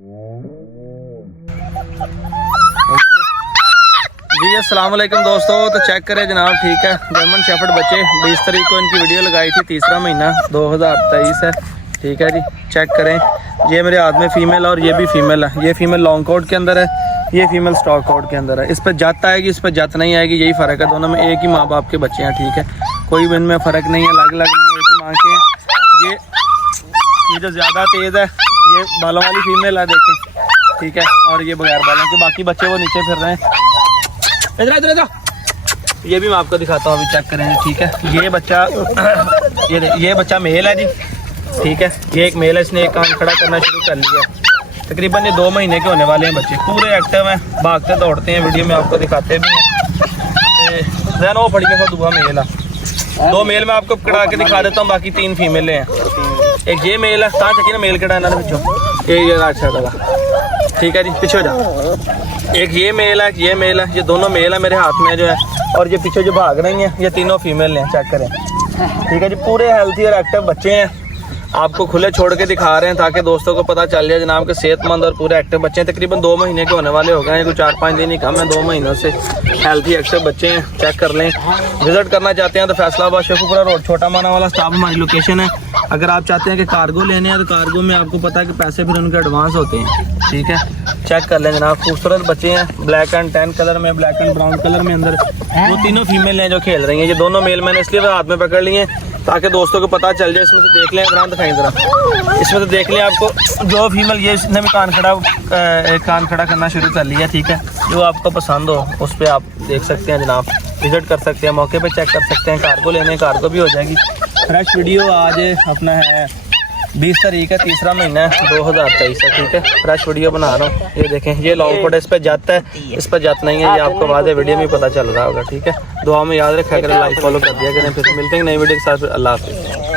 जी अस्सलाम वालेकुम दोस्तों। तो चेक करें जनाब, ठीक है, जर्मन शेफर्ड बच्चे 20 तारीख को इनकी वीडियो लगाई थी, तीसरा महीना 2023 है, ठीक है जी। चेक करें, ये मेरे हाथ में फीमेल और ये भी फीमेल है। ये फीमेल लॉन्ग कोट के अंदर है, ये फीमेल स्टॉक कोट के अंदर है। इस पर जत आएगी, इस पर जत नहीं आएगी, यही फ़र्क है। दोनों में एक ही माँ बाप के बच्चे हैं, ठीक है, कोई भी इनमें फ़र्क नहीं है, अलग अलग नहीं है, एक ही माँ के हैं। ये जो ज़्यादा तेज़ है ये बालों वाली फीमेल है, देखें, ठीक है, और ये बगैर बालों के, बाकी बच्चे वो नीचे फिर रहे हैं। इधर इधर इधर, ये भी मैं आपको दिखाता हूँ, अभी चेक करें, ठीक है। ये बच्चा ये बच्चा मेल है जी, ठीक है। ये एक मेल है, इसने एक कान खड़ा करना शुरू कर लिया। तकरीबन ये 2 महीने के होने वाले हैं बच्चे, पूरे एक्टिव हैं, भागते दौड़ते हैं, वीडियो में आपको दिखाते भी हैं। जैन वो फड़ी के साथ दुआ मेल है, 2 मेल मैं आपको कड़ा के दिखा देता हूँ, बाकी 3 फीमेलें हैं। एक ये मेल है, कहाँ चकी ना मेल कड़ा है ना पिछो, ये राइट साइड लगा, ठीक है जी, पीछे हो जाओ। एक ये मेल है, ये मेल है, ये दोनों मेल है मेरे हाथ में जो है, और ये पीछे जो भाग रही हैं ये तीनों फीमेल हैं, चेक करें, ठीक है जी। पूरे हेल्थी और एक्टिव बच्चे हैं, आपको खुले छोड़ के दिखा रहे हैं ताकि दोस्तों को पता चल जाए जनाब के सेहतमंद और पूरे एक्टिव बच्चे हैं। तकरीबन 2 महीने के होने वाले हो गए हैं, कोई 4-5 दिन ही कम है, 2 महीनों से हेल्थी एक्टिव बच्चे हैं, चेक कर लें। विजिट करना चाहते हैं तो फैसलाबाद शेखुपुरा रोड छोटा माना वाला स्टाफ हमारी लोकेशन है। अगर आप चाहते हैं कि कार्गो लेने हैं तो कार्गो में आपको पता है कि पैसे फिर उनके एडवांस होते हैं, ठीक है। चेक कर लें जनाब, खूबसूरत बच्चे हैं, ब्लैक एंड टैन कलर में, ब्लैक एंड ब्राउन कलर में अंदर। वो तीनों फीमेल हैं जो खेल रही हैं, ये दोनों मेल मैंने इसलिए हाथ में पकड़ लिए ताकि दोस्तों को पता चल जाए। इसमें से देख लें, इमरान दिखाएं जरा, इसमें से देख लें आपको जो फीमेल, ये इसने भी कान खड़ा करना शुरू कर लिया, ठीक है। जो आपको पसंद हो उस पर आप देख सकते हैं जनाब, विजिट कर सकते हैं, मौके पे चेक कर सकते हैं। कार्गो लेने कार्गो भी हो जाएगी। फ्रेश वीडियो आज अपना है 20 तारीख है, तीसरा महीना है 2023 है, ठीक है। फ्रेश वीडियो बना रहा हूँ, ये देखें, ये लॉन्ग कोट, इस पर जाता है, इस पर जात नहीं है, ये आपको बाद वीडियो में पता चल रहा होगा, ठीक है। दुआ में याद रखा करें, लाइक फॉलो कर दिया करें। फिर मिलते हैं नई वीडियो के साथ, अल्लाह हाफिज़।